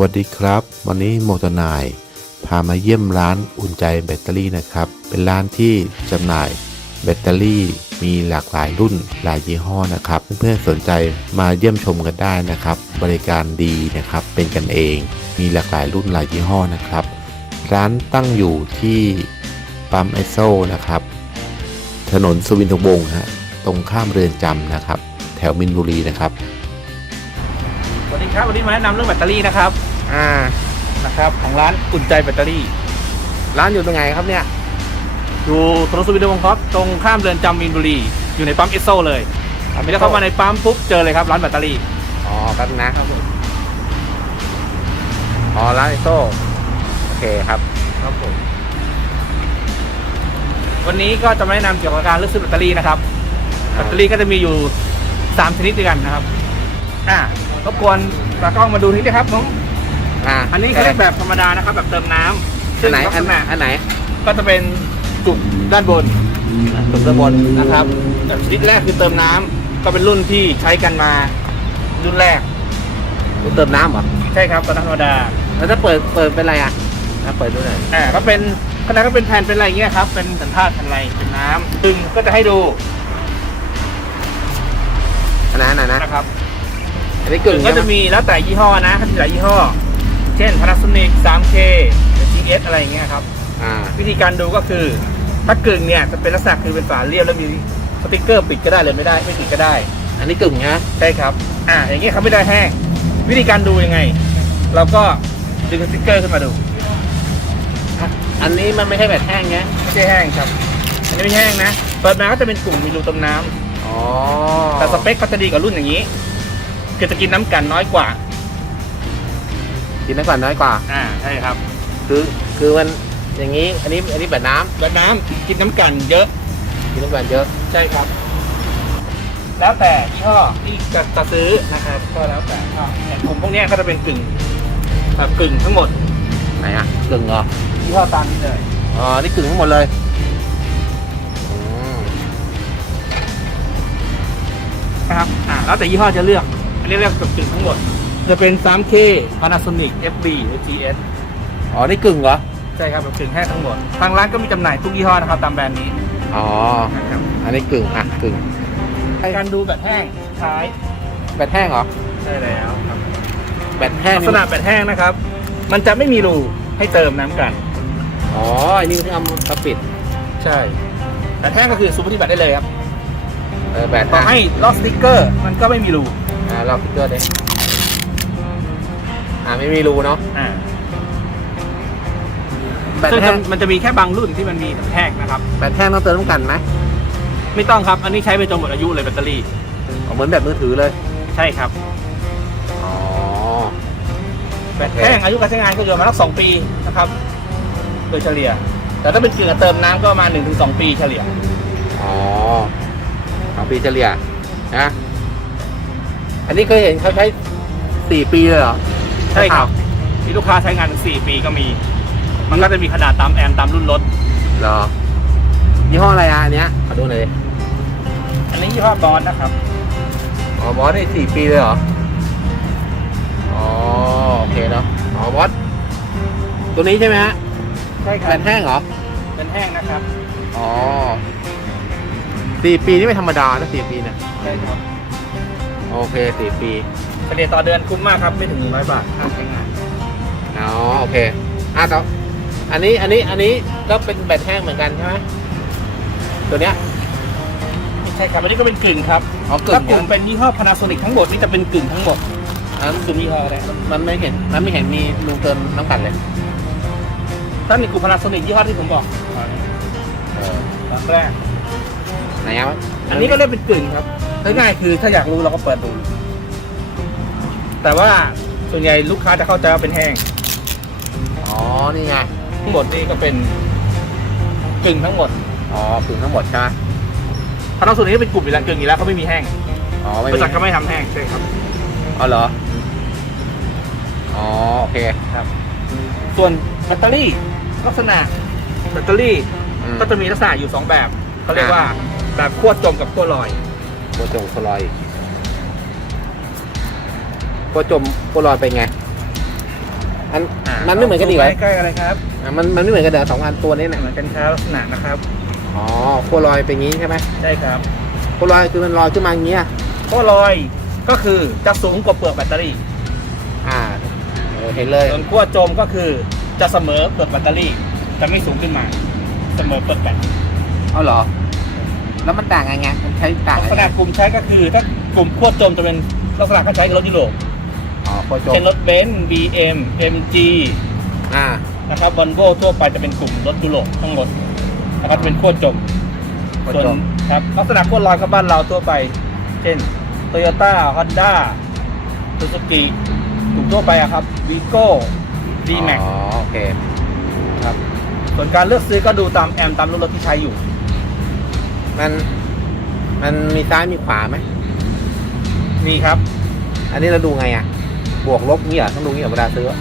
วัสดีครับ วันนี้โมตนาย พามาเยี่ยมร้านอุ่นใจแบตเตอรี่นะครับ เป็นร้านที่จำหน่ายแบตเตอรี่มีหลากหลายรุ่นหลายยี่ห้อนะครับ เพื่อนๆสนใจมาเยี่ยมชมกันได้นะครับ บริการดีนะครับเป็นกันเอง มีหลากหลายรุ่นหลายยี่ห้อนะครับ ร้านตั้งอยู่ที่ปั๊มไอโซนะครับ ถนนสุวินทวงศ์ฮะตรงข้ามเรือนจำนะครับ แถวมินบุรีนะครับ วัสดีครับวันนี้มาแนะนำเรื่องแบตเตอรี่นะครับอ่า นะครับ ของร้านอุ่นใจแบตเตอรี่ ร้านอยู่ตรงไหนครับเนี่ย อยู่ถนนสุวินทวงศ์ครับตรงข้ามเรือนจำมีนบุรี อยู่ในปั๊มเอสโซเลยแล้วเข้ามาในปั๊มปุ๊บเจอเลยครับร้านแบตเตอรี่อ๋อแป๊บนะ ครับอ๋อร้านไอโซ่โอเคครับ ครับผมวันนี้ก็จะมาแนะนำเกี่ยวกับการเลือกซื้อแบตเตอรี่นะครับ แบตเตอรี่ก็จะมีอยู่สามชนิดด้วยกันนะครับ อ่า รบกวนตากล้องมาดูนิดนะครับน้องอ่าอันนี้เขาเรียกแบบธรรมดานะครับ แบบเติมน้ำอันไหนลักอัษนณะอันไหนก็จะเป็นจุกด้านบนตุ่มตะบนนะครับแบบชนิดแรกคือเติมน้ำก็เป็นรุ่นที่ใช้กันมารุ่นแรก เติมน้ำเหรอใช่ครับตอนธรรมดาแล้วถ้าเปิดเปิดเป็นอะไรอะถ้าเปิดดูหน่อยอ่าก็เป็นขนาดก็เป็นแผ่นเป็นอะไรอย่างเงี้ยครับ เป็นสันธาตุเป็นอะไรเป็นน้ำซึ่งก็จะให้ดูอันนั้นอันนั้นนะนะครับ อันนี้กึ่งก็จะมีแล้วแต่ยี่ห้อนะก็จะมีหลายยี่ห้อ เช่น Panasonic 3K GS อะไรอย่างเงี้ยครับ อ่า วิธีการดูก็คือ ถ้ากึ่งเนี่ยจะเป็นลักษณะคือเป็นฝาเรียบแล้วมีสติกเกอร์ปิดก็ได้เลยไม่ได้ไม่ติดก็ได้ อันนี้กึ่งนะใช่ครับ อ่า อย่างเงี้ยครับไม่ได้แห้ง วิธีการดูยังไง เราก็ดึงสติกเกอร์ขึ้นมาดูอะอันนี้มันไม่ใช่แบบแห้งไงไม่ใช่แห้งครับ อันนี้ไม่แห้งนะ เปิดมาก็จะเป็นกลุ่มมีรูต้มน้ำอ๋อ แต่สเปคก็จะดีกว่ารุ่นอย่างนี้ คือจะกินน้ำกันน้อยกว่า กินน้ำก่อนน้อยกว่า อ่าใช่ครับคือคือมันอย่างนี้ อันนี้อันนี้แบบน้แบบน้ำกินน้ำกันเยอะำกินน้ำก่อนเยอะใช่ครับ แล้วแต่ยี่ห้อที่จะจะซื้อนะครับ ก็แล้วแต่อ่าแต่กลุ่มพวกเนี้ยก็จะเป็นกึ่งแบบกึ่งทั้งหมดไหนอะกึ่งเหรอยี่ห้อตามนี้เลย อ๋อนี่กึ่งทั้งหมดเลยอืมนะครับ อ่า แล้วแต่ยี่ห้อจะเลือก อันนี้เรียกกึ่งทั้งหมด จะเป็น 3K Panasonic FB หรือ GS อ๋อ นี่กึ่งเหรอ ใช่ครับแบบกึ่งแห้งทั้งหมด ทางร้านก็มีจำหน่ายทุกยี่ห้อนะครับตามแบรนด์นี้อ๋อ นะครับอันนี้กึ่งอะกึ่งการดูแบบแห้งท้ายแบตแห้งเหรอ ใช่แล้วครับแบตแห้งลักษณะแบบแห้งนะครับ มันจะไม่มีรูให้เติมน้ำกัน อ๋ออันนี้ที่เอามาปิดใช่แต่แห้งก็คือซูเปอร์ที่แบตได้เลยครับ เออแบตต่อให้ลอกสติ๊กเกอร์มันก็ไม่มีรู อ่าเราพิกเกอร์เลยอ่าไม่มีรูเนาะอ่าแบตซึ่งแห้จะงมันจะมีแค่บางรุ่นที่มันมีแบบแห้งนะครับ แบตแห้งต้องเติมน้ำกันไหมไม่ต้องครับ อันนี้ใช้ไปจนหมดอายุเลยแบตเตอรี่ อ๋อเหมือนแบบมือถือเลยใช่ครับ อ๋อ แบตแห้งอายุการใช้งานก็อยู่ประมาณสักสองปีนะครับ โดยเฉลี่ย แต่ถ้าเป็นกึ่งกับเติมน้ำก็ประมาณหนึ่งถึงสองปีเฉลี่ย อ๋อสองปีเฉลี่ยนะ อันนี้เคยเห็นเขาใช้สี่ปีเลยเหรอใช่ครับ ที่ลูกค้าใช้งานถึงสี่ปีก็มี มันก็จะมีขนาดตามแอมป์ตามรุ่นรถเหรอยี่ห้ออะไรอะอันเนี้ยขอดูหน่อยดิอันนี้ยี่ห้อบอสนะครับอ๋อบอสได้สี่ปีเลยเหรออ๋อโอเคเนาะอ๋อบอสตัวนี้ใช่ไหมฮะใช่คแบรับตแห้งเหรอเป็นแห้งนะครับอ๋อสี่ปีนี่ไม่ธรรมดานะสี่ปีเนี่ยใช่ครับ โอเคสี่ปีเฉลี่ยต่อเดือนคุ้มมากครับไม่ถึงหนึ่งร้อยบาทค่าใช้งานอ๋อโอเคอะต่ออันนี้อันนี้อันนี้ก็เป็นแบตแห้งเหมือนกันใช่ไหมตัวเนี้ยใช่ครับอันนี้ก็เป็นกึ่งครับอ๋อกึ่งถ้ากลุ่มเป็นยี่ห้อ Panasonic ทั้งหมดนี่จะเป็นกึ่งทั้งหมดอันกลุ่มยี่ห้อแรกมันไม่เห็นมันไม่เห็นมีรูเติมน้ำกันเลยถ้าในกลุ่ม Panasonic ยี่ห้อที่ผมบอกเออตอนแรกไหนอะอันนี้ก็เรียกเป็นกึ่งครับ ง่ายๆคือถ้าอยากรู้เราก็เปิดดู แต่ว่าส่วนใหญ่ลูกค้าจะเข้าใจว่าเป็นแห้ง อ๋อ นี่ไง ทั้งหมดนี่ก็เป็นกึ่งทั้งหมด อ๋อถึงทั้งหมดใช่ไหม Panasonic เป็นกลุ่มอยู่แล้วกึ่งอยู่แล้วเขาไม่มีแห้งอ๋อ ไม่บมีริษัทเขาไม่ทำแห้งใช่ครับ อ๋อเหรอ อ๋อ โอเคส่วนแบตเตอรี่ลักษณะแบตเตอรี่อืม ก็จะมีลักษณะอยู่สองแบบเขาเรียกว่าแบบขั้วจมกับขั้วลอย โคจงโคลอยโคจมโคลอยเป็นไง อันอ่ามันไม่เหมือนกันอีกเหรอใกล้ๆกันเลยครับอะมันมันไม่เหมือนกันเดี๋ยวสองอันตัวนี้เหเนี่ยมือนกันครับลักษณะนะครับ อ๋อขั้วลอยเป็นอย่างงี้ใช่ไหมใช่ครับขั้วลอยคือมันลอยขึ้นมาอย่างเงี้ยขั้วลอยก็คือจะสูงกว่าเปลือกแบตเตอรี่ อ่าเออเห็นเลยส่วนขั้วจมก็คือจะเสมอเปลือกแบตเตอรี่แต่ไม่สูงขึ้นมา เสมอเปลือกแบตเอาเหรอ แล้วมันต่างไงไงมันใช้ต่างลักไงษณะกลุ่มใช้ก็คือถ้ากลุ่มขั้วจมจะเป็นลักษณะก็ใช้กับรถยุโรปอ๋อขั้วจมเช่นรถเบนซ์ BM MG อ่านะครับวอลโวทั่วไปจะเป็นกลุ่มรถยุโรปทั้งหมดนะครับจะเป็นขั้วจมขั้วส่วนจมครับลักษณะขั้วลอยกับบ้านเราทั่วไป เช่นโตโยต้าฮอนด้าซูซูกิกลุ่มทั่วไปอะครับวีโก้ดีแม็กอ๋อโอเคครับส่วนการเลือกซื้อก็ดูตามแอมตามรุ่นรถที่ใช้อยู่ มัน มันมีซ้ายมีขวาไหมมีครับ อันนี้เราดูไงอะ บวกลบนี่เหรอต้องดูนี่เหรอเวลาซื้อ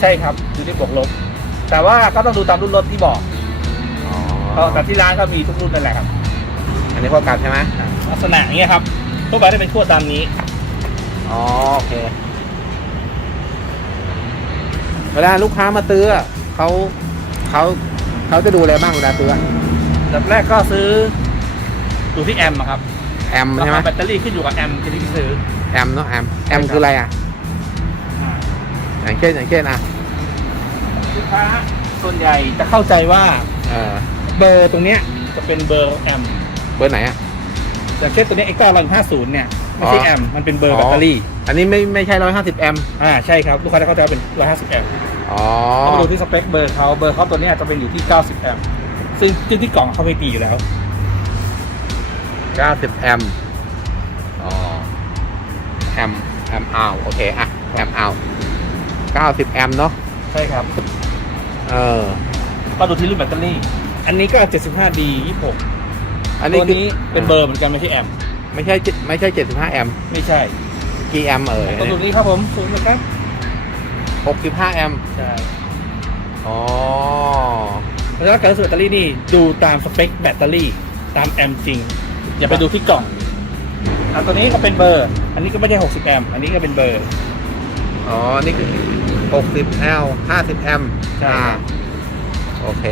ใช่ครับอยู่ที่บวกลบ แต่ว่าก็ต้องดูตามรุ่นรถที่บอกอ๋อก็แต่ที่ร้านก็มีทุกรุ่นนั่นแหละครับ อันนี้พวกกันใช่ไหมลักษณะอย่างเงี้ยครับทั่วไปจะเป็นขั้วตามนี้ อ๋อโอเค เวลาลูกค้ามาซื้ออะเขาเขาเขาจะดูอะไรบ้างเวลาซื้ออะ แบบแรกก็ซื้อดูที่แอมป์อะครับแอมราใช่ไหมคาแบตเตอรี่ขึ้นอยู่กับแอมป์ที่ซื้อ แอมเนาะแอมแอมใช่ครับ คืออะไรอะอย่างเช่นอย่างเช่นอะลูกค้าส่วนใหญ่จะเข้าใจว่าเออเบอร์ตรงเนี้ยจะเป็นเบอร์แอมป์เบอร์ไหนอะ อย่างเช่นตัวเนี้ไอ้ก้าร้อยห้าศูนย์เนี่ยไม่ใช่อ๋อ แอมป์มันเป็นเบอร์แบตเตอรี่อันนี้ไม่ไม่ใช่ร้อยห้าสิบแอมอ่าใช่ครับลูกค้าจะเข้าใจว่าเป็นร้อยห้าสิบแอมป์อ๋อต้องมาดูที่สเปคเบอร์เขาเบอร์เขาตัวเนี้ยจะเป็นอยู่ที่เก้าสิบแอมป์ ซึ่งที่ที่กล่องเขาไม่มีอยู่แล้วเก้าสิบแอมอ๋อ แอมแอมเอาโอเค อะ แอมเอาเก้าสิบแอมเนาะ ใช่ครับเออ ก็ดูที่รุ่นแบตเตอรี่ อันนี้ก็ 75D 26อันนี้ตัวคือนี้เป็นเบอร์เหมือนกันไม่ใช่แอมป์ไม่ใช่เจ็ดไม่ใช่เจ็ดสิบห้าแอมไม่ใช่กี่แอมเอ่ยตัวดูนี้ครับผมสูงนะครับหกสิบห้าแอมใช่ อ๋อ แล้วการซื้อแบตเตอรี่นี่ดูตามสเปคแบตเตอรี่ตามแอมป์จริง อย่าไปดูที่กล่องอะตัวนี้ก็เป็นเบอร์ อันนี้ก็ไม่ใช่60แอมป์อันนี้ก็เป็นเบอร์ อ๋อ นี่คือหกสิบแอลห้าสิบแอมใช่ครับโอเค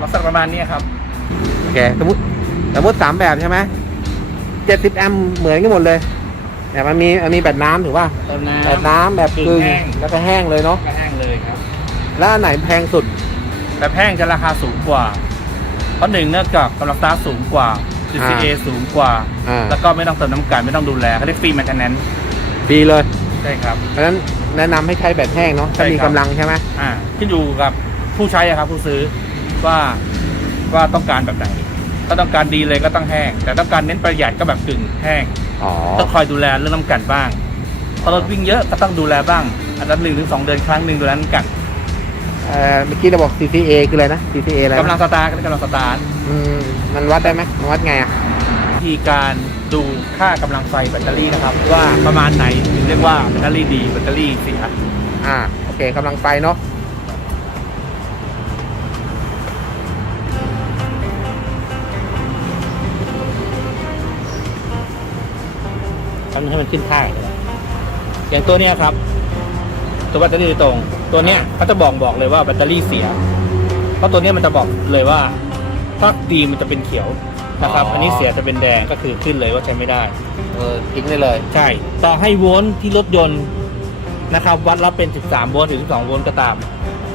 ลักษณะประมาณนี้ครับ โอเค สมมติ สมมติสามแบบใช่ไหมเจ็ดสิบแอมเหมือนกันหมดเลย แต่มันมีมันมีแบบน้ำถือว่าเติมน้ำ แบบน้ำแบบกึ่กึ่งงแห้ง แล้วก็แห้งเลยเนาะ ก็แห้งเลยครับ แล้วอันไหนแพงสุด แบบแห้งจะราคาสูงกว่า เพราะหนึ่งเนื่องจากกำลังสตาร์ทสูงกว่า DCA สูงกว่า อ่า แล้วก็ไม่ต้องเติมน้ำกันไม่ต้องดูแลเขาเรียกฟรีแมนเทนแนนซ์ดีเลย ใช่ครับ เพราะฉะนั้นแนะนำให้ใช้แบบแห้งเนาะถ้าใช่มีครักำบ ลังใช่ไหมอ่าขึ้นอยู่กับผู้ใช้อะครับผู้ซื้อว่าว่าต้องการแบบไหนถ้าต้องการดีเลยก็ต้องแห้ง แต่ต้องการเน้นประหยัดก็แบบกึ่งแห้ง อ๋อ ต้องคอยดูแลเรื่องน้ำกันบ้างพอรถวิ่งเยอะก็ต้องดูแลบ้างอาจจะหนึ่งถึงสองเดือนครั้งหนึ่งดูแลน้ำกัน เอ่อเมื่อกี้เราบอก CCA คืออะไรนะ CCA อะไรนะกำลังสตาร์ทกำลังสตาร์ทอืมมันวัดได้ไหมมันวัดไงอะวิธีการดูค่ากำลังไฟแบตเตอรี่นะครับ ว่าประมาณไหนถึงเรียกว่าแบตเตอรี่ดีแบตเตอรี่เสียอ่าโอเคกำลังไฟเนาะทำให้มันขึ้นค่าอย่างตัวเนี้ยครับ ตัวแบตเตอรี่ตรง ตัวเนี้ยเขาจะบอกบอกเลยว่าแบตเตอรี่เสีย เพราะตัวเนี้ยมันจะบอกเลยว่า ถ้าดีมันจะเป็นเขียวนะครับอันนี้เสียจะเป็นแดงก็คือขึ้นเลยว่าใช้ไม่ได้ เออทิ้งได้เลย ใช่ ต่อให้โวลต์ที่รถยนต์นะครับ วัดแล้วเป็น 13 โวลต์หรือ 12 โวลต์ก็ตาม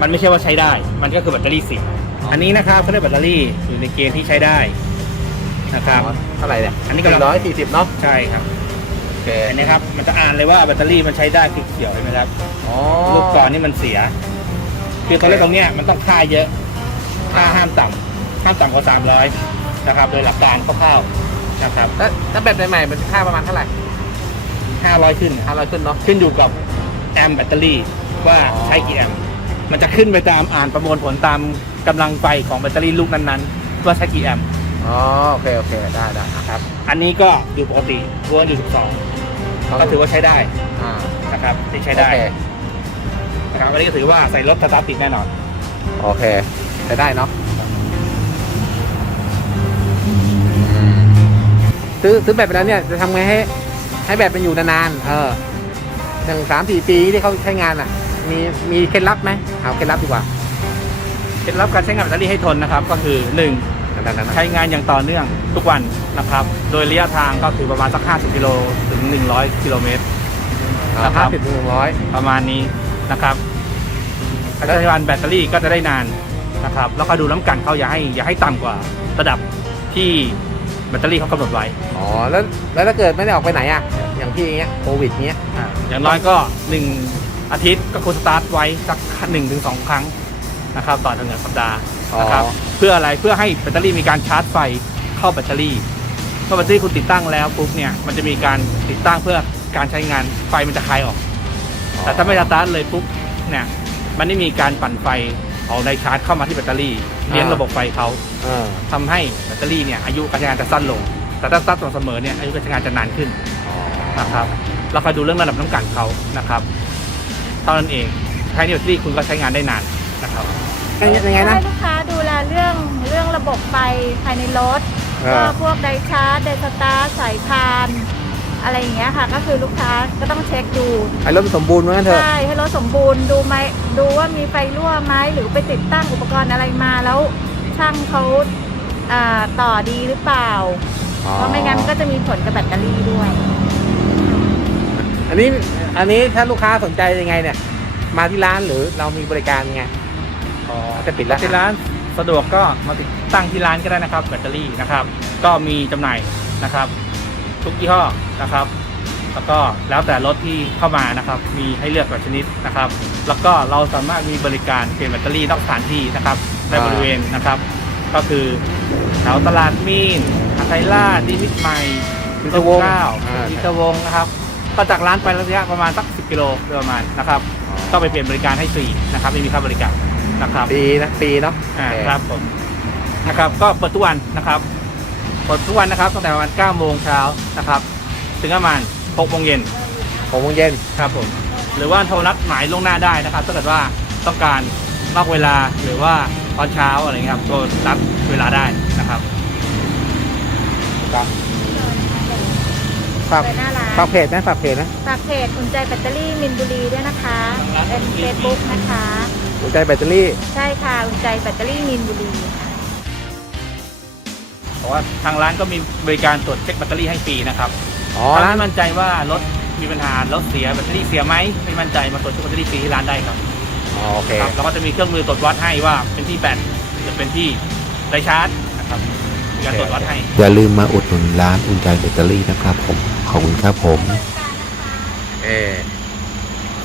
มันไม่ใช่ว่าใช้ได้ มันก็คือแบตเตอรี่เสียอ๋ออั อันนี้นะครับเขาเรียกแบตเตอรี่อยู่ในเกณฑ์ที่ใช้ได้นะครับ เท่าไหร่เนี่ยอันนี้กำลัง ร้อยสี่สิบเนาะใช่ครับ โอเคอันนี้ครับ มันจะอ่านเลยว่าแบตเตอรี่มันใช้ได้คือเขียวใช่ไหมครับอ๋อลูกก่อนนี่มันเสีย คือตอนแรกตรงเนี้ยมันต้องค่าเยอะค่าห้ามต่ำห้ามต่ำกว่า300นะครับ โดยหลักการคร่าวๆนะครับถ้าถ้าแบบใหม่ๆมันค่าประมาณเท่าไหร่500ขึ้นห้าร้อยขึ้นเนาะขึ้นอยู่กับแอมป์แบตเตอรี่ว่าอ๋อใช้กี่แอมป์มันจะขึ้นไปตามอ่านประมวลผลตามกำลังไฟของแบตเตอรี่ลูกนั้นๆ ว่าใช้กี่แอมป์อ๋อโอเคโอเคได้ได้อะครับ อันนี้ก็อยู่ปกติโวลต์อยู่12 ก็ถือว่าใช้ได้อ่านะครับที่ใช้ได้โอเคนะครับอันนี้ก็ถือว่าใส่รถสตาร์ทติดแน่นอน โอเคใช้ได้เนาะซื้อซื้อแบบไปแล้วเนี่ยจะทำไงให้ ให้แบบมันอยู่นานๆเออหนึ่งสามสี่ปีที่เขาใช้งานอะ มีมีเคล็ดลับไหมเอาเคล็ดลับดีกว่าเคล็ดลับการใช้งานแบตเตอรี่ให้ทนนะครับ ก็คือหนึ่งนั่นๆๆใช้งานอย่างต่อเนื่องทุกวัน นะครับ โดยระยะทางก็คือประมาณสัก 50 กิโลถึง 100 กิโลเมตรอ่าครัห้าบสิบถึงหนึ่งร้อยประมาณนี้นะครับการใช้งานแบตเตอรี่ก็จะได้นานนะครับ แล้วก็ดูน้ำกันเขาอย่าให้อย่าให้ต่ำกว่าระดับที่แบตเตอรี่เขากำหนดไว้อ๋อแล้วแล้วถ้าเกิดไม่ได้ออกไปไหนอะ อย่างพี่อย่างเงี้ยโควิดเงี้ยอ่าอย่างน้อยก็ 1 อาทิตย์ก็ควรสตาร์ทไว้สักหนึ่งถึงสองครั้งนะครับต่อหนึ่งสัปดาห์นะครับอ๋อเพื่ออะไรเพื่อให้แบตเตอรี่มีการชาร์จไฟเข้าแบตเตอรี่ เมื่อแบตเตอรี่คุณติดตั้งแล้วปุ๊บเนี่ยมันจะมีการติดตั้งเพื่อการใช้งานไฟมันจะคลายออก แต่ถ้าไม่สตาร์ทเลยปุ๊บเนี่ยมันไม่มีการปั่นไฟเอาไดชาร์จเข้ามาที่แบตเตอรี่เลี้ยงระบบไฟเขาเออทำให้แบตเตอรี่เนี่ยอายุการใช้งานจะสั้นลง แต่ถ้าสตาร์ทสม่ำเสมอเนี่ยอายุการใช้งานจะนานขึ้น นะครับเราคอยดูเรื่องระดับน้ำกันเขานะครับ เท่านั้นเองใช้ในแบตเตอรี่คุณก็ใช้งานได้นานนะครับยังไงยังไงนะ ให้ลูกค้าดูแลเรื่องเรื่องระบบไฟภายในรถเอ ก็อพวกไดชาร์จไดสตาร์ทสายพานอะไรอย่างเงี้ยค่ะก็คือลูกค้าก็ต้องเช็คดูไอ้รถมันสมบูรณ์เหมือนกันเถอะใช่ให้รถสมบูรณ์ดูไหมดูว่ามีไฟรั่วไหมหรือไปติดตั้งอุปกรณ์อะไรมาแล้วช่างเขาอ่าต่อดีหรือเปล่า เพราะไม่งั้นก็จะมีผลกับแบตเตอรี่ด้วย อันนี้อันนี้ถ้าลูกค้าสนใจยังไงเนี่ย มาที่ร้านหรือเรามีบริการยังไงจะปิดแล้วที่ร้านสะดวกก็มาติด ตั้งที่ร้านก็ได้นะครับแบตเตอรี่นะครับ ก็มีจำหน่ายนะครับ ทุกยี่ห้อนะครับ แล้วก็แล้วแต่รถที่เข้ามานะครับ มีให้เลือกแบบชนิดนะครับ แล้วก็เราสามารถมีบริการเปลี่ยนแบตเตอรี่นอกสถานที่นะครับในบริเวณนะครับ ก็คือแถวตลาดมีนอาไทล่าดีมิตรใหม่พิศวงศ์เก้าอ่าพิศวงศ์นะครับก็จากร้านไประยะประมาณสัก 10 กิโลโดยประมาณนะครับก็ไปเปลี่ยนบริการให้ฟรีนะครับไม่มีค่าบริการนะครับปีนะปีเนาะอ่าโอเคครับผม นะครับ ก็เปิดทุกวันนะครับเปิดทุกวันนะครับตั้งแต่ประมาณ9โมงเช้านะครับ ถึงประมาณ6โมงเย็นหกโมงเย็นครับผม หรือว่าโทรนัดหมายล่วงหน้าได้นะครับ ถ้าเกิดว่าต้องการนอกเวลาหรือว่าตอนเช้าอะไรเงี้ยครับก็นัดเวลาได้นะครับฝากไปหน้าร้านฝากเพจนะฝากเพจนะฝากเพจอุ่นใจแบตเตอรี่มินบุรีด้วยนะคะ เป็นเฟซบุ๊กนะคะสนใจแบตเตอรี่ ใช่ค่ะอุ่นใจแบตเตอรี่มินบุรีค่ะ เพราะว่าทางร้านก็มีบริการตรวจเช็คแบตเตอรี่ให้ฟรีนะครับอ๋อถ้าร้านไม่มั่นใจว่ารถมีปัญหารถเสียแบตเตอรี่เสียไหมไม่มั่นใจมาตรวจเช็คแบตเตอรี่ฟรีที่ร้านได้ครับอ๋อโอเคครับแล้วก็จะมีเครื่องมือตรวจวัดให้ว่าเป็นที่แบตหรือเป็นที่ไดชาร์จนะครับมีการตรวจวัดให้ อย่าลืมมาอุดหนุนร้านอุ่นใจแบตเตอรี่นะครับผมขอบคุณครับผม เออ